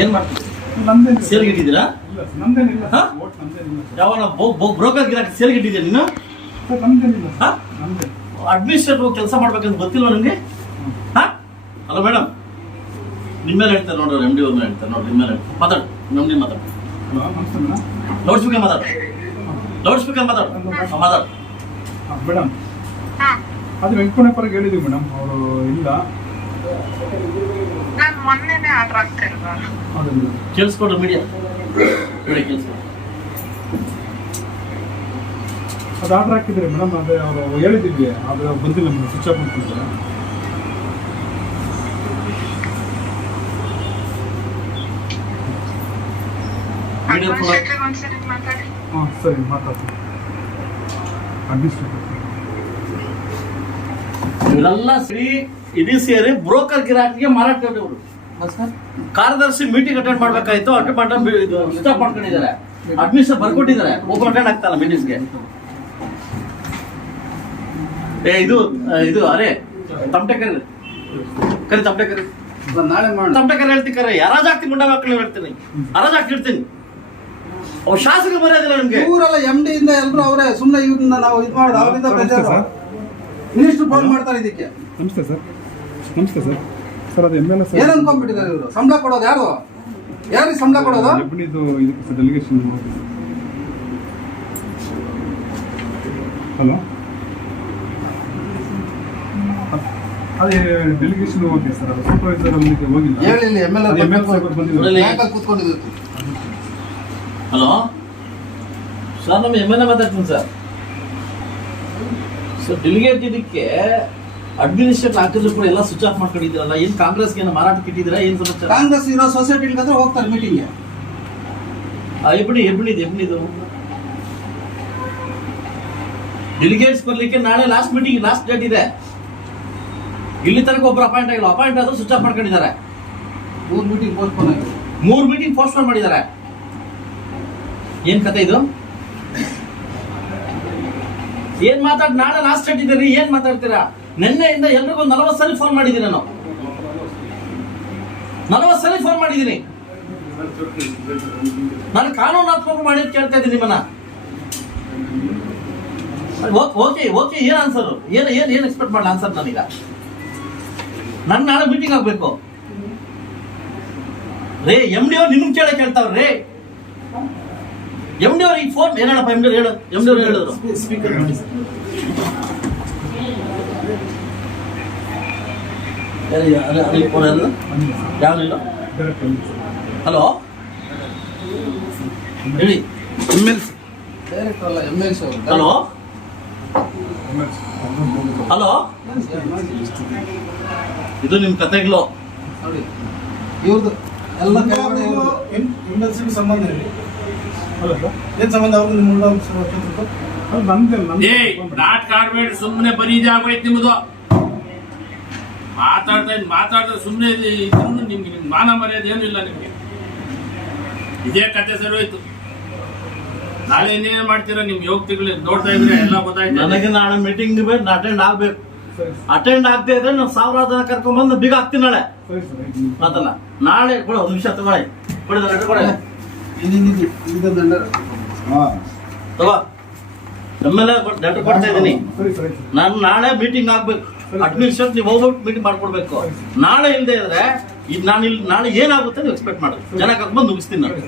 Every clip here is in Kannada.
ಏನ್ ಮಾಡ್ತೀವಿ ನಮ್ದೇನಿಲ್ಲ ಸೇಲ್ಗೆ ಇಟ್ಟಿದ್ದೀರಾ ಇಲ್ಲ ಸರ್, ನಮ್ದೇನಿಲ್ಲ ಹಾ? ಸರ್, ಓಟ್ ನಮ್ದೇನಿಲ್ಲ ಸರ್. ಯಾವ ಬ್ರೋಕರ್ ಗಿರಾಕಿ ಸೇಲ್ಗೆ ಇಟ್ಟಿದ್ದೀರಾ ನೀನು. ಅಡ್ಮಿನಿಸ್ಟ್ರೇಟಿವ್ ಕೆಲಸ ಮಾಡ್ಬೇಕಂತ ಗೊತ್ತಿಲ್ಲ ನನಗೆ ಹಾ? ಅಲ್ಲ ಮೇಡಮ್ ನಿಮ್ಮ ಮೇಲೆ ಹೇಳ್ತಾರೆ ನೋಡ್ರಿ ಎಂ ಡಿ ಅವ್ರ ಮೇಲೆ ಹೇಳ್ತಾರೆ ನೋಡ್ರಿ ನಿಮ್ಮ ಮೇಲೆ ಮಾತಾಡು ಎಂ ಡಿ ಮಾತಾಡು. ಲೌಡ್ ಸ್ಪೀಕರ್ ಮಾತಾಡು. ಲೌಡ್ ಸ್ಪೀಕರ್ ಮಾತಾಡು. ಮಾತಾಡು. ಮೇಡಮ್ ಅದು ವೆಂಕಟಪ್ಪರಿಗೆ ಹೇಳಿದೀವಿ ಮೇಡಮ್ ಅವರು ಇಲ್ಲ ನಾನ್ ಮೊನ್ನೆನೆ ಆರ್ಡರ್ ಆಗ್ತಿಲ್ವಾ ಹೌದು ಮೇಡಮ್ ಕೇಳಿಸ್ಕೊಡ್ರಿ ಮೀಡಿಯಾ ನೋಡಿ ಕೇಳಿಸ್ಕೊಡ್ರಿ ಅದು ಆರ್ಡರ್ ಹಾಕಿದ್ರಿ ಮೇಡಮ್ ಅದೇ ಅವರು ಹೇಳಿದ್ದೀವಿ ಅದು ಬಂದಿಲ್ಲ ಮೇಡಮ್ ಸ್ವಿಚ್ ಆಫ್ ಮಾಡ್ತಿದ್ದಾರೆ ಮೀಡಿಯಾ ಕೂಡ ಅಡ್ಮಿನಿಸ್ಟ್ರೇಟಿವ್ ಒಂದ್ಸರಿ ಮಾತಾಡಿ ಹಾಂ ಸರಿ ಮಾತಾಡ್ತೀನಿ ಅಡ್ಮಿನಿಸ್ಟ್ರೇಟಿವ್ ಇವರೆಲ್ಲ ಶ್ರೀ ಇಡೀ ಸೇರಿ ಬ್ರೋಕರ್ ಗಿರಾಕಿಗೆ ಮಾರಾಟ ಇವರು ಕಾರ್ಯದರ್ಶಿ ಮೀಟಿಂಗ್ ಅಟೆಂಡ್ ಮಾಡ್ಬೇಕಾಯ್ತು ಅಟೆಂಡ್ ಮಾಡಿ ಇದು ಸ್ಟಾಪ್ ಮಾಡ್ಕೊಂಡಿದ್ದಾರೆ. ಅಡ್ಮಿಷನ್ ಬರ್ಕೊಟ್ಟಿದ್ದಾರೆ. ಒಬ್ಬರು ಅಟೆಂಡ್ ಆಗ್ತಾರ ಮೀಟಿಂಗ್ಸ್ಗೆ ಏ ಇದು ಇದು ಅರೆ ತಮಟೆ ಕರಿ ಕರಿ ತಮಟೆ ಕರಿ ನಾಳೆ ಮಾಡಿ ತಮಟೆ ಕರಿ ಹೇಳ್ತೀನಿ ಕರೆ. ಯಾರಾಜ್ ಆಗ್ತಿ ಮುಂಡ ಮಕ್ಕಳು ಹೇಳ್ತೀನಿ. ಅರಾಜ್ ಆಗ್ತಿರ್ತೀನಿ ಅವ್ರು ಶಾಸಕ ಬರೋದಿಲ್ಲ ನಿಮ್ಗೆ. ಊರಲ್ಲ ಎಂ ಡಿ ಇಂದ ಎಲ್ರು ಅವರೇ ಸುಮ್ಮನೆ ಇವ್ರನ್ನ ನಾವು ಇದು ಮಾಡೋದು ಅವರಿಂದ ಸರ್. ಫೋನ್ ಮಾಡ್ತಾರೆ ಇದಕ್ಕೆ. Namaste sir. Namaste sir. Sir ಅದು ಎಂ ಎಲ್ ಎ ಏನ್ ಅನ್ಕೊಂಡ್ಬಿಟ್ಟಿದ್ದಾರೆ ಇವರು? ಸಂಬಳ ಕೊಡೋದು ಯಾರು? ಯಾರಿಗೆ ಸಂಬಳ ಕೊಡೋದು? ಎಬ್ಣಿದು ಇದಕ್ಕೆ ಸರ್ ಡೆಲಿಗೇಷನ್ ಹಲೋ ಅದೇ ಡೆಲಿಗೇಷನ್ ಓಕೆ ಸರ್ ಅದು ಸೂಪರ್ವೈಸರ್ ಅಲ್ಲಿಗೆ ಹೋಗಿಲ್ಲ. ಹೇಳಿ ಇಲ್ಲಿ ಎಂ ಎಲ್ ಎಂ ಎಲ್. ಬ್ಯಾಂಕಲ್ಲಿ ಕೂತ್ಕೊಂಡಿದ್ರು ಹಲೋ ಸರ್ ನಮ್ಮ ಎಂ ಎಲ್ ಎ ಮಾತಾಡ್ತೀನಿ ಸರ್. ಸರ್ ಡೆಲಿಗೇಟ್ ಇದಕ್ಕೆ ಅಡ್ಮಿನಿಸ್ಟ್ರೇಟ್ ಹಾಕಿದ್ರು ಕೂಡ ಎಲ್ಲ ಸ್ವಿಚ್ ಆಫ್ ಮಾಡ್ಕೊಂಡಿದ್ದೀರಲ್ಲ ಏನ್ ಕಾಂಗ್ರೆಸ್ಗೆ ಏನು ಮಾರಾಟ ಇಟ್ಟಿದ್ದೀರಾ ಏನು ಸಮಾಚಾರ? ಕಾಂಗ್ರೆಸ್ ಇರೋ ಸೊಸೈಟಿ ಹತ್ರ ಹೋಗ್ತಾರೆ ಮೀಟಿಂಗ್ಗೆ ಎಬ್ಬಿಡಿ ಎಬ್ಬಿಡಿದು ಎಬ್ಬಿಡಿದು ಡೆಲಿಗೇಟ್ಸ್ ಬರಲಿಕ್ಕೆ ನಾಳೆ ಲಾಸ್ಟ್ ಮೀಟಿಂಗ್ ಲಾಸ್ಟ್ ಡೇಟ್ ಇದೆ. ಇಲ್ಲಿ ತನಕ ಒಬ್ರು ಅಪಾಯಿಂಟ್ ಆಗಿಲ್ಲ. ಅಪಾಯಿಂಟ್ ಆದ್ರೂ ಸ್ವಿಚ್ ಆಫ್ ಮಾಡ್ಕೊಂಡಿದ್ದಾರೆ. ಮೂರು ಮೀಟಿಂಗ್ ಪೋಸ್ಟ್ಪೋನ್ ಆಗಿದೆ. ಮೂರು ಮೀಟಿಂಗ್ ಪೋಸ್ಟ್ಪೋನ್ ಮಾಡಿದ್ದಾರೆ. ಏನು ಕತೆ ಇದು? ಏನ್ ಮಾತಾಡ್, ನಾಳೆ ಲಾಸ್ಟ್ ಡೇಟ್ ಏನು ಏನ್ ಮಾತಾಡ್ತೀರಾ? ನಿನ್ನೆಯಿಂದ ಎಲ್ರಿಗೂ ನಲವತ್ತು ಸಲ ಫೋನ್ ಮಾಡಿದ್ದೀನಿ ನಾನು. ನಲವತ್ತು ಸಲ ಫೋನ್ ಮಾಡಿದ್ದೀನಿ. ನಾನು ಕಾನೂನಾತ್ಮಕ ಮಾಡಿ ಕೇಳ್ತಾ ಇದ್ದೀನಿ ನಿಮ್ಮನ್ನ. ಓಕೆ ಓಕೆ, ಏನ್ ಆನ್ಸರ್ ಏನ್ ಏನ್ ಏನ್ ಎಕ್ಸ್ಪೆಕ್ಟ್ ಮಾಡಲ್ಲ ಆನ್ಸರ್ ನಾನೀಗ? ನನ್ನ ನಾಳೆ ಮೀಟಿಂಗ್ ಆಗ್ಬೇಕು. ರೇ ಎಂ ಡಿ ಅವ್ರು ನಿಮ್ಗೆ ಕೇಳಕ್ ಹೇಳ್ತಾವ್ರ. ರೇ ಎಂ ಡಿ ಅವ್ರಿಗೆ ಫೋನ್ ಏನಪ್ಪ ಎಂ ಡಿ ಹೇಳು ಸ್ಪೀಕರ್ ಡಿ ಅವ್ರು ಹೇಳಿದ್ರು. ಫೋನ್ ಹೇಳಿದ್ರು ಯಾವ್ದಿಲ್ಲ Direct ಬಂದಿದೆ ಸರ್. ಹಲೋ ಹೇಳಿ. ಎಂ ಎಲ್ ಸಿ ಡೈರೆಕ್ಟರ್ ಅಲ್ಲ ಎಂ ಎಲ್ ಸಿ ಅವರು ಹಲೋ ಹಲೋ ಇದು ನಿಮ್ಮ ಕತೆಗಳು ನೋಡಿ ಇವ್ರದ್ದು ಎಲ್ಲ ಸಂಬಂಧ ಸರ್ ಏನ್ ಸಂಬಂಧ? ಅವ್ರು ನಿಮ್ಮ ಮುಳ್ಳ ಕ್ಷೇತ್ರಕ್ಕೂ? ಅದು ನಮ್ದೇ ನಮ್ದೇ ಏ ನಾಟಕ ಆಡ್ಬೇಡಿ ಸುಮ್ಮನೆ ಬರೀ ಇದಾಗೋಯ್ತು ನಿಮ್ಮದು ಮಾತಾಡ್ತಾ ಇದ್ ಮಾತಾಡ್ತಾ ಸುಮ್ಮನೆ ಇದ್ರು ನಿಮ್ಗೆ ನಿಮ್ ಮಾನ ಮರ್ಯಾದೆ ಏನು ಇಲ್ಲ ನಿಮ್ಗೆ. ಇದೇ ಕತೆ ಸರಿ ಹೋಯ್ತು. ನಾಳೆ ಇನ್ನೇನ್ ಮಾಡ್ತೀರಾ? ನಿಮ್ ಯೋಗ್ತಿಗಳು ನೋಡ್ತಾ ಇದ್ರೆ ಎಲ್ಲ ಗೊತ್ತಾಯ್ತು. ನನಗೆ ನಾಳೆ ಮೀಟಿಂಗ್ ಬೇಕು ಅಟೆಂಡ್ ಆಗ್ಬೇಕು. ಅಟೆಂಡ್ ಆಗದೆ ಇದ್ರೆ ನಾವು ಸಾವಿರ ಜನ ಕರ್ಕೊಂಡ್ಬಂದು ಬೀಗ ಹಾಕ್ತೀನಿ ನಾಳೆ. ಮಾತಲ್ಲ ನಾಳೆ ಕೊಡೋ ಒಂದು ನಿಮಿಷ ತಗೊಳ್ಳಿ. ಕೊಡಿ ಲೆಟರ್ ಕೊಡಿ. ಇದು ಇದು. ತಗೋ. ಎಲ್ ಲೆಟರ್ ಕೊಡ್ತಾ ಇದ್ದೀನಿ. ಸರಿ ಸರ್. ನಾನು ನಾಳೆ ಮೀಟಿಂಗ್ ಆಗ್ಬೇಕು. ಅಡ್ಮಿಷನ್ ನೀವು ಹೋಗ್ಬಿಟ್ಟು ಮೀಟಿಂಗ್ ಮಾಡ್ಕೊಡ್ಬೇಕು. ನಾಳೆ ಇಲ್ಲದೆ ಇದ್ರೆ ಈಗ ನಾನು ಇಲ್ಲಿ ನಾಳೆ ಏನಾಗುತ್ತೆ ನೀವು ಎಕ್ಸ್ಪೆಕ್ಟ್ ಮಾಡಿ ಜನ ಕರ್ಕೊಂಡು ಮುಗಿಸ್ತೀನಿ ನಾನು.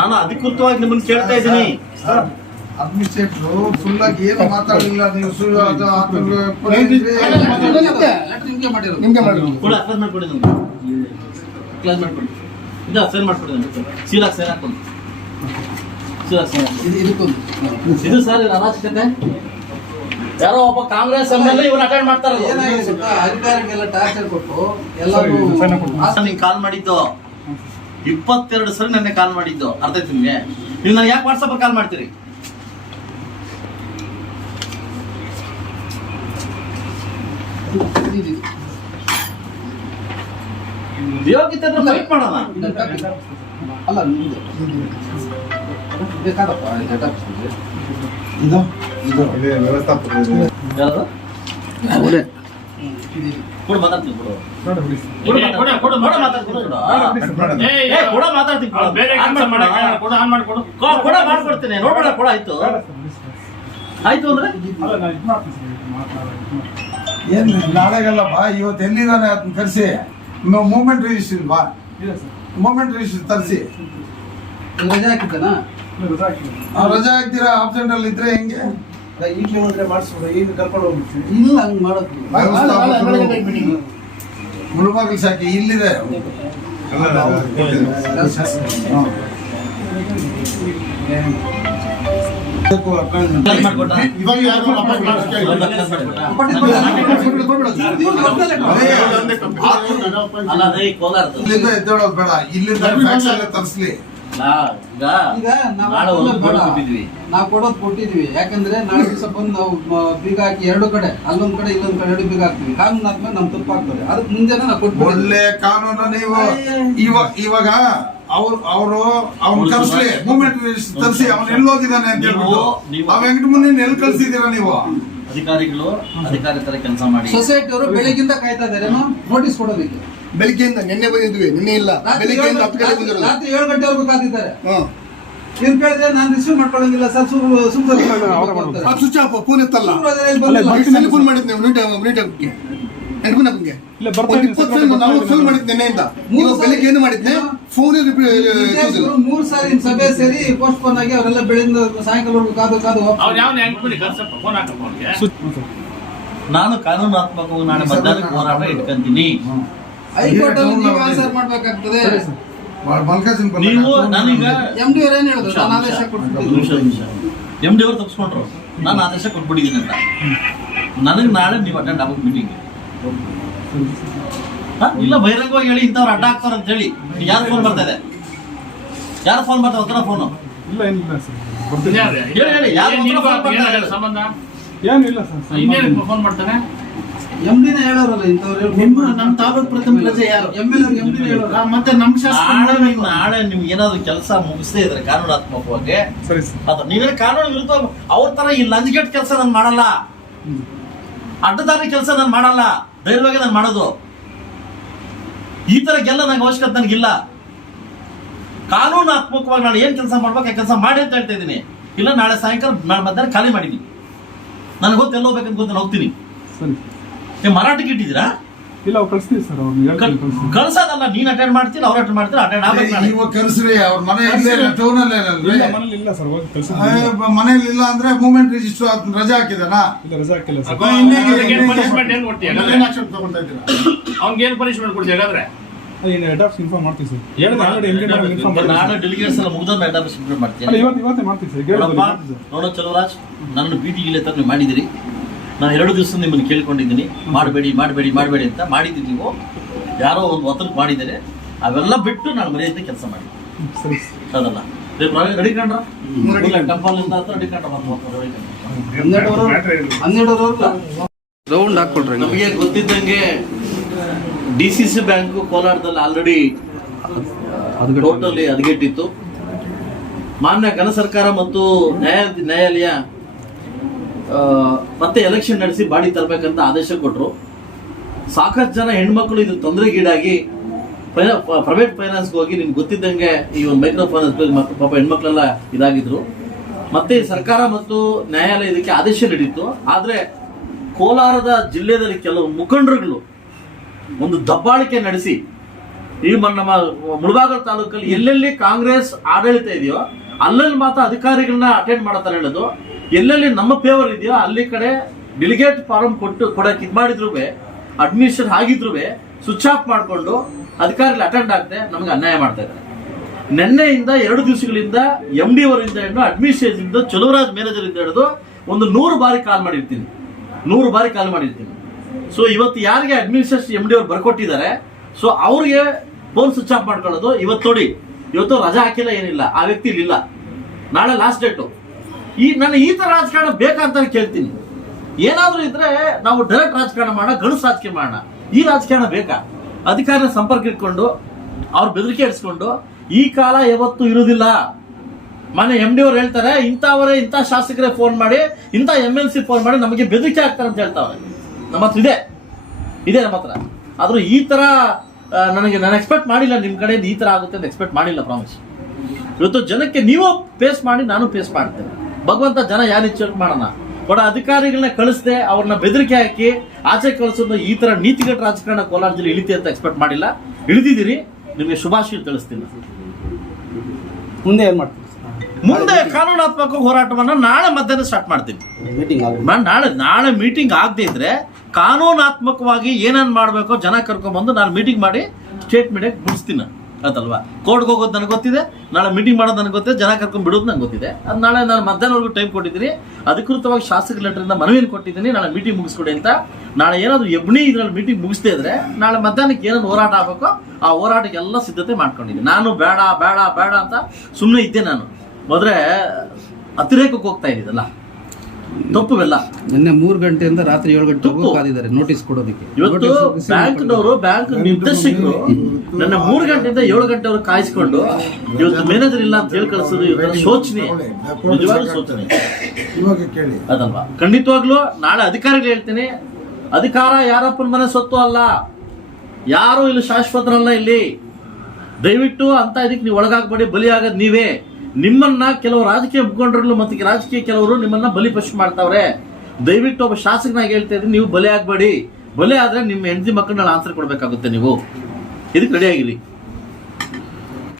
ನಾನು ಅಧಿಕೃತವಾಗಿ ನಿಮ್ಮನ್ನ ಕೇಳ್ತಾ ಇದ್ದೀನಿ. ಸರ್, ಅಡ್ಮಿನಿಸ್ಟ್ರೇಟ್ರು ಫುಲ್ ಆಗಿ ಏನು ಮಾತಾಡಲಿಲ್ಲ. ನೀವು ಸುಳ್ಳು ಅದು ಹಾಕೊಂಡು ಲೆಟರ್ ನಿಮ್ಗೆ ಮಾಡಿರೋದು. ನಿಮ್ಗೆ ಮಾಡಿರೋದು. ಕೂಡ ಅಸೈನ್ ಮಾಡ್ಕೊಡಿ ನಮ್ಗೆ. ಕ್ಲಾಸ್ ಮಾಡ್ಕೊಡಿ. ಇದು ಮಾಡ್ಕೊಡಿ ನಮ್ಗೆ. ಹಾಕೊಂಡು ಇದು ಸರ್ ಅರಾಜಕತೆ ಯಾರೋ ಒಬ್ಬ ಕಾಂಗ್ರೆಸ್ ಎಂ ಎಲ್ ಇವನ್ ಅಟೆಂಡ್ ಮಾಡ್ತಾರೆ ಅಧಿಕಾರಿಗೆಲ್ಲ ಟಾರ್ಚರ್ ಕೊಟ್ಟು ಎಲ್ಲರೂ ಸೈನ್ ಕಾಲ್ ಮಾಡಿದ್ದು. ಇಪ್ಪತ್ತೆರಡು ಸರಿ ನನ್ನ ಕಾಲ್ ಮಾಡಿದ್ದು. ಅರ್ಥ ಆಯ್ತು ನಿಮ್ಗೆ? ನೀವು ನನಗೆ ಯಾಕೆ ವಾಟ್ಸಪ್ ಕಾಲ್ ಮಾಡ್ತೀರಿ? ಯೋಗ್ಯತೆ ಫೈಟ್ ಮಾಡೋಣ. ಅಲ್ಲ ನಿಮ್ದು. ಇದು ಇದು ವ್ಯವಸ್ಥಾಪಕ ಕೂಡ ಮಾತಾಡ್ತೀನಿ ಕೂಡ ಮಾಡ್ಕೊಡ್ತೀನಿ ನೋಡ್ಬೇಡ ಕೂಡ ಆಯ್ತು ಆಯ್ತು ಅಂದ್ರೆ ಅಲ್ಲ ನಾನು ಇದು ಮಾಡ್ತೀನಿ ಸರ್ ಇದು ಮಾತಾಡೋದು ಇದು ಮಾಡ್ತೀನಿ. ಏನ್ ನಾಳೆಗೆಲ್ಲ ಬಾ. ಇವತ್ತು ಎಲ್ಲಿದಾನೆ ಅದನ್ನ ಕರೆಸಿ ಮೂಮೆಂಟ್ ರಿಜಿಸ್ಟ್ರಿ ಬಾ ಮೂಮೆಂಟ್ ರಿಜಿಸ್ಟ್ರಿ ತರಿಸಿ. ರಜೆ ಹಾಕಿದ್ದಾನ? ರಜಾ ಹಾಕ್ತೀರಾ ಆಬ್ಸೆಂಟ್ ಅಲ್ಲಿ ಇದ್ರೆ ಹೆಂಗೆ? ಈಗಲೇ ಹೋದ್ರೆ ಮಾಡಿಸ್ಬಿಡು ಈಗ ಕರ್ಕೊಂಡು ಹೋಗ್ಬಿಡ್ತೀನಿ. ಇಲ್ಲ ಹಂಗ್ ಮಾಡೋದು ಮುಳುಬಾಗಿಲು ಸಾಕಿ ಇಲ್ಲಿದೆ? ಇವಾಗ ಯಾರು ಇಲ್ಲಿಂದ ಎದ್ದೇಳೋದು ಬೇಡ. ಇಲ್ಲಿಂದ ಫ್ಯಾಕ್ಸ್ ಅಲ್ಲೇ ತರಿಸ್ಲಿ. ನಾವು ಕೊಡೋದ್. ಕೊಟ್ಟಿದ್ವಿ. ನಾವು ಕೊಡೋದು ಕೊಟ್ಟಿದ್ವಿ. ಯಾಕಂದ್ರೆ ನಾಳೆ ದಿವಸ ಬಂದು ನಾವು ಬೀಗ ಹಾಕಿ ಎರಡು ಕಡೆ ಅಲ್ಲೊಂದ್ ಕಡೆ ಇಲ್ಲೊಂದ್ ಕಡೆ ಎರಡು ಬೀಗ ಹಾಕ್ತೀವಿ. ಕಾನೂನು ಆದ್ಮೇಲೆ ನಮ್ ತಪ್ಪು ಆಗ್ತದೆ ಅದಕ್ಕೆ ಮುಂಜಾನೆ ನಾವು ಕೊಟ್ಟು ಒಳ್ಳೆ ಕಾನೂನು ನೀವು. ಇವಾಗ ಇವಾಗ ಅವ್ರು ಅವರು ಅವ್ನ ಕರ್ಸ್ಲಿ. ಮೂವ್ಮೆಂಟ್ ತರಿಸಿ ಅವ್ನು ಎಲ್ಲಿ ಹೋಗಿದ್ದಾನೆ ಅಂತ ಹೇಳ್ಬಿಟ್ಟು. ನೀವು- ಆ ವೆಂಕಟ ಮುನಿನ ಎಲ್ಲಿ ಕಳ್ಸಿದ್ದೀರಾ ನೀವು? ಅಧಿಕಾರಿಗಳು ಅಧಿಕಾರಿ ತರ ಕೆಲಸ ಮಾಡಿ. ಸೊಸೈಟಿ ಅವರು ಬೆಳಗಿಂದ ಕಾಯ್ತಾ ಇದಾರೆ ನೋಟಿಸ್ ಕೊಡೋದಕ್ಕೆ. ಬೆಳಿಗ್ಗೆಯಿಂದ ನಿನ್ನೆ ಬಂದಿದ್ವಿ ನಿನ್ನೆ ಇಲ್ಲ. ಬೆಳಿಗ್ಗೆಯಿಂದ ಹತ್ತು ಗಂಟೆ ರಾತ್ರಿ- ಬಂದಿರೋದು. ರಾತ್ರಿ ಏಳು ಗಂಟೆವರೆಗೂ ಕಾದಿದ್ದಾರೆ. ಹ್ಮ್ ನೀವ್ ಕೇಳಿದ್ರೆ ನಾನು ರಿಸೀವ್ ಮಾಡ್ಕೊಳ್ಳಂಗಿಲ್ಲ ಸರ್ ಸುಮ್ ಸುಮ್ ಅದು switch off phone. Cell phone ಮಾಡಿದ್ ನೀವು ನೀಟ್ ನೀಟ್ ಫೋನ್ ಮಾಡಿದ್ ನಿನ್ನೆಯಿಂದ. ಮೂರು ಬೆಳಿಗ್ಗೆ ಏನು ಮಾಡಿದ್ನೆ ಫೋನ್ ರಿಪೀಟ್ ಮೂರ್ ಸಾರಿ ಸಭೆ ಸೇರಿ ಪೋಸ್ಟ್ ಪೋನ್ ಆಗಿ ಅವರೆಲ್ಲ ಸಾಯಂಕಾಲವರೆಗೂ ಕಾದು ಕಾದು ಸರ್. ನಾನು ಕಾನೂನಾತ್ಮಕವಾಗಿ ನಾಳೆ ಮಧ್ಯಾಹ್ನ ಹೋರಾಟ ಇಟ್ಕೊಂತೀನಿ. ಹೈಕೋರ್ಟ್ ಅಲ್ಲಿ ನೀವು ಆನ್ಸರ್ ಮಾಡ್ಬೇಕಾಗ್ತದೆ. ಮಲ್ಕಾಸಿನ ನೀವು ನಾನೀಗ ಎಂ ಡಿ ಅವ್ರು ಏನು ಹೇಳಿದ್ರು? ನಾನು ಆದೇಶ ಕೊಟ್ಟಿದ್ದೀನಿ ನಿಮಿಷ ನಿಮಿಷ. ಎಂ ಡಿ ಅವ್ರು ತಪ್ಪಿಸ್ಕೊಂಡ್ರು ನಾನು ಆದೇಶ ಕೊಟ್ಬಿಟ್ಟಿದ್ದೀನಿ ಅಂತ. ನನಗೆ ನಾಳೆ ನೀವು ಅಟೆಂಡ್ ಆಗ್ಬೇಕು ಮೀಟಿಂಗ್ ಇಲ್ಲ ಬಹಿರಂಗವಾಗಿ ಹೇಳಿ ಇಂಥವ್ರು ಅಡ್ಡ ಆಗ್ತಾರ ಅಂತ ಹೇಳಿ. ಯಾರು ಫೋನ್ ಬರ್ತಾ ಇದೆ? ಯಾರು ಫೋನ್ ಬರ್ತಾ ಒಂಥರ ಫೋನು ಇಲ್ಲ ಏನಿಲ್ಲ ಸರ್? ಹೇಳಿ, ಹೇಳಿ, ಯಾರು? ಸಂಬಂಧ? ಏನಿಲ್ಲ ಸರ್. ಇನ್ನೇನು ಫೋನ್ ಮಾಡ್ತಾನೆ? ಎಂ ಡಿನೇ ಹೇಳೋರಲ್ಲ ಇಂಥವ್ರು ನಿಮ್ಮ ನಮ್ಮ ತಾಲೂಕ್ ಪ್ರಥಮ ಪ್ರಜೆ ಯಾರು? ಎಂ ಎಲ್ ಎಂ ಡಿ ಮತ್ತೆ ನಮ್ಮ ನಿಮ್- ನಾಳೆ ನಿಮ್ಗೆ ಏನಾದ್ರು ಕೆಲಸ ಮುಗಿಸದೇ ಇದ್ರೆ ಕಾನೂನಾತ್ಮಕವಾಗಿ ಸರಿ ಸರ್. ಅದು ನೀವೇ ಕಾನೂನು ವಿರುದ್ಧ ಅವ್ರ ತರ ಈ ಲಂಚ್ಗೆಟ್ ಕೆಲಸ ನಾನು ಮಾಡಲ್ಲ. ಅಡ್ಡದಾರಿ ಕೆಲಸ ನಾನು ಮಾಡಲ್ಲ. ಧೈರ್ಯವಾಗಿ ನಾನು ಮಾಡೋದು. ಈ ತರ ಗೆಲ್ಲ ನಂಗೆ ಅವಶ್ಯಕತೆ ನನಗಿಲ್ಲ. ಕಾನೂನಾತ್ಮಕವಾಗಿ ನಾನು ಏನ್ ಕೆಲಸ ಮಾಡ್ಬೇಕು ಆ ಕೆಲಸ ಮಾಡಿ ಅಂತ ಹೇಳ್ತಾ ಇದ್ದೀನಿ. ಇಲ್ಲ ನಾಳೆ ಸಾಯಂಕಾಲ ನಾಳೆ ಮಧ್ಯಾಹ್ನ ಖಾಲಿ ಮಾಡಿದ್ದೀನಿ ನನಗೆ ಗೊತ್ತೆಲ್ಲ ಎಲ್ಲಿ ಹೋಗ್ಬೇಕಂತ ಗೊತ್ತು ನಾನು ಹೋಗ್ತೀನಿ. ಸರಿ. ಏ ಮರಾಠಿಗೆ ಇಟ್ಟಿದ್ದೀರಾ? ಇಲ್ಲ ಅವ್ರು ಕಳಿಸ್ತೀವಿ ಸರ್ ಅವ್ರನ್ನ ಕಳ್ಸೋದಲ್ಲ ನೀನ್ ಅಟೆಂಡ್ ಮಾಡ್ತೀನಿ ಅವ್ರು ಅಟೆಂಡ್ ಮಾಡ್ತೀರಾ ಅಟೆಂಡ್ ಆಗ್ಬೇಕು ನಾಳೆ. ಇವಾಗ ಕರ್ಸ್ರಿ ಅವ್ರ ಮನೆ ಇಲ್ಲೇ ಟೌನ್ ಅಲ್ಲೇ? ಇಲ್ಲ ಮನೇಲಿ ಇಲ್ಲ ಸರ್ ಹೋಗಿ ಕಳಿಸ್ತೀನಿ ಮನೇಲಿ ಇಲ್ಲ ಅಂದ್ರೆ ಮೂವ್ಮೆಂಟ್ ರಿಜಿಸ್ಟರ್ ರಜಾ ಹಾಕಿದಾನ? ಇಲ್ಲ ರಜಾ ಹಾಕಿಲ್ಲ ಸರ್. ಪನಿಷ್ಮೆಂಟ್ ಏನ್ ಕೊಡ್ತೀಯ? ತಗೊಂತಾ ಇದ್ದೀರಾ? ಅವ್ನಿಗೆ ಏನು ಪನಿಷ್ಮೆಂಟ್ ಕೊಡ್ತೀಯ ಹಾಗಾದ್ರೆ? ಇನ್ನು ಹೆಡ್ ಆಫ್ ಇನ್ಫಾರ್ಮ್ ಮಾಡ್ತೀವಿ ಸರ್. ಆಲ್ರೆಡಿ ಇನ್ಫಾರ್ಮ್ ಡೆಲಿಗೇಟ್ಸ್ ಎಲ್ಲ ಮುಗಿದ ಮೇಲೆ ಅಲ್ಲ ಮಾಡ್ತೀನಿ. ಇವತ್ತು ಇವತ್ತೇ ಮಾಡ್ತೀವಿ ಸರ್. ಹೇಳಿದ್ರೆ ಮಾಡ್ತೀವಿ ಸರ್. ನೋಡೋ ಚಲುವರಾಜ್ ನನ್ನ ಬಿ ಇಲ್ಲೇ ತರ ನೀವು ಮಾಡಿದಿರಿ ನಾನು ಎರಡು ದಿವಸ ನಿಮ್ಮನ್ನು ಕೇಳ್ಕೊಂಡಿದ್ದೀನಿ. ಮಾಡಬೇಡಿ ಮಾಡಬೇಡಿ ಮಾಡಬೇಡಿ ಅಂತ ಮಾಡಿದ್ದೀನಿ ನೀವು. ಯಾರೋ ಒಂದು ಒತ್ತಡಕ್ಕೆ ಮಾಡಿದ್ದಾರೆ. ಅವೆಲ್ಲ ಬಿಟ್ಟು ನಾನು ಮರ್ಯಾದೆ ಕೆಲಸ ಮಾಡಿ. ಸರಿ. ಅದಲ್ಲ. ಹತ್ರ ರೌಂಡ್ ಹಾಕೊಳ್ರಿ ನಮಗೆ ಗೊತ್ತಿದ್ದಂಗೆ ಡಿ ಸಿ ಸಿ ಬ್ಯಾಂಕ್ ಕೋಲಾರದಲ್ಲಿ ಆಲ್ರೆಡಿ ಟೋಟಲಿ ಹದಗೆಟ್ಟಿತ್ತು. ಮಾನ್ಯ ಘನ ಸರ್ಕಾರ ಮತ್ತು ನ್ಯಾಯ ನ್ಯಾಯಾಲಯ ಮತ್ತೆ ಎಲೆಕ್ಷನ್ ನಡೆಸಿ ಬಾಡಿ ತರಬೇಕಂತ ಆದೇಶ ಕೊಟ್ಟರು ಸಾಕಷ್ಟು ಜನ ಹೆಣ್ಮಕ್ಳು ಇದು ತೊಂದರೆಗೀಡಾಗಿ ಪ್ರೈವೇಟ್ ಫೈನಾನ್ಸ್ಗೆ ಹೋಗಿ ನಿಮ್ಗೆ ಗೊತ್ತಿದ್ದಂಗೆ ಈ ಒಂದು ಮೈಕ್ರೋ ಫೈನಾನ್ಸ್ ಪಾಪ ಹೆಣ್ಮಕ್ಳೆಲ್ಲ ಇದಾಗಿದ್ರು. ಮತ್ತೆ ಸರ್ಕಾರ ಮತ್ತು ನ್ಯಾಯಾಲಯ ಇದಕ್ಕೆ ಆದೇಶ ನೀಡಿತ್ತು. ಆದರೆ ಕೋಲಾರದ ಜಿಲ್ಲೆಯಲ್ಲಿ ಕೆಲವು ಮುಖಂಡರುಗಳು ಒಂದು ದಬ್ಬಾಳಿಕೆ ನಡೆಸಿ ಈ ನಮ್ಮ ಮುಳಬಾಗಲ್ ತಾಲೂಕಲ್ಲಿ ಎಲ್ಲೆಲ್ಲಿ ಕಾಂಗ್ರೆಸ್ ಆಡಳಿತ ಇದೆಯೋ ಅಲ್ಲಲ್ಲಿ ಮಾತ್ರ ಅಧಿಕಾರಿಗಳನ್ನ ಅಟೆಂಡ್ ಮಾಡತಾರೆ ಹೇಳೋದು. ಎಲ್ಲೆಲ್ಲಿ ನಮ್ಮ ಫೇವರ್ ಇದೆಯೋ ಅಲ್ಲಿ ಕಡೆ ಡೆಲಿಗೇಟ್ ಫಾರಂ ಕೊಟ್ಟು ಕೊಡಕ್ಕೆ ಇದು ಮಾಡಿದ್ರು ಅಡ್ಮಿಷನ್ ಆಗಿದ್ರು ಸ್ವಿಚ್ ಆಫ್ ಮಾಡಿಕೊಂಡು ಅಧಿಕಾರಿಗಳು ಅಟೆಂಡ್ ಆಗದೆ ನಮಗೆ ಅನ್ಯಾಯ ಮಾಡ್ತಾ ಇದ್ದಾರೆ. ನಿನ್ನೆಯಿಂದ ಎರಡು ದಿವಸಗಳಿಂದ ಎಂ ಡಿ ಅವರಿಂದ ಹಿಡಿದು ಅಡ್ಮಿನಿಸ್ಟ್ರೇಷನ್ ಚಲುವರಾಜ್ ಮ್ಯಾನೇಜರ್ ಇಂದ ಹಿಡಿದು ಒಂದು ನೂರು ಬಾರಿ ಕಾಲ್ ಮಾಡಿರ್ತೀನಿ. ನೂರು ಬಾರಿ ಕಾಲ್ ಮಾಡಿರ್ತೀನಿ. ಸೊ ಇವತ್ತು ಯಾರಿಗೆ ಅಡ್ಮಿನಿಸ್ಟ್ರೇಷನ್ ಎಂ ಡಿ ಅವ್ರು ಬರ್ಕೊಟ್ಟಿದ್ದಾರೆ ಸೊ ಅವ್ರಿಗೆ ಫೋನ್ ಸ್ವಿಚ್ ಆಫ್ ಮಾಡ್ಕೊಳ್ಳೋದು ಇವತ್ತು ನೋಡಿ. ಇವತ್ತು ರಜಾ ಹಾಕಿಲ್ಲ ಏನಿಲ್ಲ, ಆ ವ್ಯಕ್ತಿ ಇಲ್ಲಿಲ್ಲ. ನಾಳೆ ಲಾಸ್ಟ್ ಡೇಟು ಈ ನನ್ನ ಈ ತರ ರಾಜಕಾರಣ ಬೇಕಂತ ಕೇಳ್ತೀನಿ. ಏನಾದರೂ ಇದ್ರೆ ನಾವು ಡೈರೆಕ್ಟ್ ರಾಜಕಾರಣ ಮಾಡೋಣ ಗಣಸ್ ರಾಜಕೀಯ ಮಾಡೋಣ. ಈ ರಾಜಕಾರಣ ಬೇಕಾ? ಅಧಿಕಾರ ಸಂಪರ್ಕ ಇಟ್ಕೊಂಡು, ಅವ್ರು ಬೆದರಿಕೆ ಇಡಿಸ್ಕೊಂಡು, ಈ ಕಾಲ ಯಾವತ್ತೂ ಇರುವುದಿಲ್ಲ. ಮನೆ ಎಂ ಡಿ ಅವ್ರು ಹೇಳ್ತಾರೆ, ಇಂಥವರೇ ಇಂಥ ಶಾಸಕರೇ ಫೋನ್ ಮಾಡಿ, ಇಂಥ ಎಂ ಎಲ್ ಸಿ ಫೋನ್ ಮಾಡಿ ನಮಗೆ ಬೆದರಿಕೆ ಆಗ್ತಾರೆ ಅಂತ ಹೇಳ್ತಾವೆ ನಮ್ಮ ಹತ್ರ ಇದೆ. ಇದೆ ನಮ್ಮ ಹತ್ರ. ಆದರೂ ಈ ತರ ನನಗೆ, ನಾನು ಎಕ್ಸ್ಪೆಕ್ಟ್ ಮಾಡಿಲ್ಲ ನಿಮ್ಮ ಕಡೆಯಿಂದ ಈ ತರ ಆಗುತ್ತೆ ಅಂತ ಎಕ್ಸ್ಪೆಕ್ಟ್ ಮಾಡಿಲ್ಲ ಪ್ರಾಮಿಸ್ ಇವತ್ತು ಜನಕ್ಕೆ ನೀವು ಫೇಸ್ ಮಾಡಿ, ನಾನು ಫೇಸ್ ಮಾಡ್ತೇನೆ. ಭಗವಂತ ಜನ ಯಾರು ಇಚ್ಛೆ ಮಾಡೋಣ? ಬಡ ಅಧಿಕಾರಿಗಳನ್ನ ಕಳಿಸದೆ ಅವ್ರನ್ನ ಬೆದರಿಕೆ ಹಾಕಿ ಆಚೆ ಕಳಿಸೋದು ಈ ತರ ನೀತಿಗಟ್ಟ ರಾಜಕಾರಣ ಕೋಲಾರ ಜಿಲ್ಲೆ ಇಳಿತಿ ಅಂತ ಎಕ್ಸ್ಪೆಕ್ಟ್ ಮಾಡಿಲ್ಲ. ಇಳಿದಿದ್ದೀರಿ ನಿಮಗೆ ಶುಭಾಶಯ ತಿಳಿಸ್ತೀನಿ. ಮುಂದೆ ಏನ್ ಮಾಡ್ತೀನಿ ಮುಂದೆ ಕಾನೂನಾತ್ಮಕ ಹೋರಾಟವನ್ನ ನಾಳೆ ಮಧ್ಯಾಹ್ನ ಸ್ಟಾರ್ಟ್ ಮಾಡ್ತೀನಿ. ನಾಳೆ ನಾಳೆ ಮೀಟಿಂಗ್ ಆಗದೆ ಇದ್ರೆ ಕಾನೂನಾತ್ಮಕವಾಗಿ ಏನೇನು ಮಾಡಬೇಕೋ ಜನ ಕರ್ಕೊಂಡ್ಬಂದು ನಾನು ಮೀಟಿಂಗ್ ಮಾಡಿ ಸ್ಟೇಟ್ ಮೀಡಿಯಾಗೆ ಬಿಡಿಸ್ತೀನಿ ಅದಲ್ವಾ ಕೋರ್ಟ್ಗೆ ಹೋಗೋದು ನನಗೆ ಗೊತ್ತಿದೆ, ನಾಳೆ ಮೀಟಿಂಗ್ ಮಾಡೋದು ನನಗೆ ಗೊತ್ತಿದೆ, ಜನ ಕರ್ಕೊಂಡು ಬಿಡೋದು ನಂಗೆ ಗೊತ್ತಿದೆ. ಅದು ನಾಳೆ ನಾನು ಮಧ್ಯಾಹ್ನವರೆಗೂ ಟೈಮ್ ಕೊಟ್ಟಿದ್ದೀನಿ. ಅಧಿಕೃತವಾಗಿ ಶಾಸಕ ಲೆಟರಿಂದ ಮನವಿಯನ್ನು ಕೊಟ್ಟಿದ್ದೀನಿ, ನಾಳೆ ಮೀಟಿಂಗ್ ಮುಗಿಸ್ಕೊಡಿ ಅಂತ. ನಾಳೆ ಏನಾದರೂ ಎಬ್ಣಿ ಇದರಲ್ಲಿ ಮೀಟಿಂಗ್ ಮುಗಿಸ್ತಾ ಇದ್ರೆ, ನಾಳೆ ಮಧ್ಯಾಹ್ನಕ್ಕೆ ಏನೇನು ಹೋರಾಟ ಆಗಬೇಕೋ, ಆ ಹೋರಾಟಕ್ಕೆ ಎಲ್ಲ ಸಿದ್ಧತೆ ಮಾಡ್ಕೊಂಡಿದ್ದೀನಿ. ನಾನು ಬೇಡ ಬೇಡ ಬೇಡ ಅಂತ ಸುಮ್ಮನೆ ಇದ್ದೆ ನಾನು. ಮೊದಲೇ ಅತಿರೇಕಕ್ಕೆ ಹೋಗ್ತಾ ಇದ್ದಿದ್ದಲ್ಲ ತಪ್ಪುವೆಲ್ಲ ನಿನ್ನೆ ಮೂರು ಗಂಟೆಯಿಂದ ರಾತ್ರಿ ಏಳು ಗಂಟೆ ತಪ್ಪು. ಕಾದಿದ್ದಾರೆ ನೋಟಿಸ್ ಕೊಡೋದಕ್ಕೆ. ಇವತ್ತು ಬ್ಯಾಂಕ್ ನವರು ಬ್ಯಾಂಕ್ನವರು ಬ್ಯಾಂಕ್ ನಿರ್ದೇಶಕರು ನನ್ನ ಮೂರು ಗಂಟೆಯಿಂದ ಏಳು ಗಂಟೆವರೆಗೂ ಕಾಯಿಸ್ಕೊಂಡು ಇವತ್ತು ಮ್ಯಾನೇಜರ್ ಇಲ್ಲ ಅಂತ ಹೇಳಿ ಕಳಿಸೋದು ಶೋಚನೆ. ನಿಜವಾಗ್ಲೂ ಶೋಚನೆ. ಅದಲ್ವಾ? ಖಂಡಿತವಾಗ್ಲೂ ನಾಳೆ ಅಧಿಕಾರಿಗಳು ಹೇಳ್ತೀನಿ. ಅಧಿಕಾರ ಯಾರಪ್ಪನ ಮನೆ ಸೊತ್ತು ಅಲ್ಲ. ಯಾರು ಇಲ್ಲಿ ಶಾಶ್ವತರಲ್ಲ ಇಲ್ಲಿ. ದಯವಿಟ್ಟು ಅಂತ ಇದಕ್ಕೆ ನೀವು ಒಳಗಾಗಬೇಡಿ. ಬಲಿ ಆಗೋದು ನೀವೇ. ನಿಮ್ಮನ್ನ ಕೆಲವು ರಾಜಕೀಯ ಮುಖಂಡರು ಮತ್ತು ರಾಜಕೀಯ ಕೆಲವರು ನಿಮ್ಮನ್ನ ಬಲಿ ಪಶು ಮಾಡ್ತಾವ್ರೆ. ದಯವಿಟ್ಟು ಒಬ್ಬ ಶಾಸಕನಾಗಿ ಹೇಳ್ತಾ ಇದ್ರೆ ನೀವು ಬಲಿ ಆಗ್ಬೇಡಿ. ಬಲಿ ಆದ್ರೆ ನಿಮ್ಮ ಹೆಂಡತಿ ಮಕ್ಕಳನ್ನ ಆನ್ಸರ್ ಕೊಡ್ಬೇಕಾಗುತ್ತೆ ನೀವು. ಇದಕ್ಕೆ ರೆಡಿ ಆಗಿರಿ.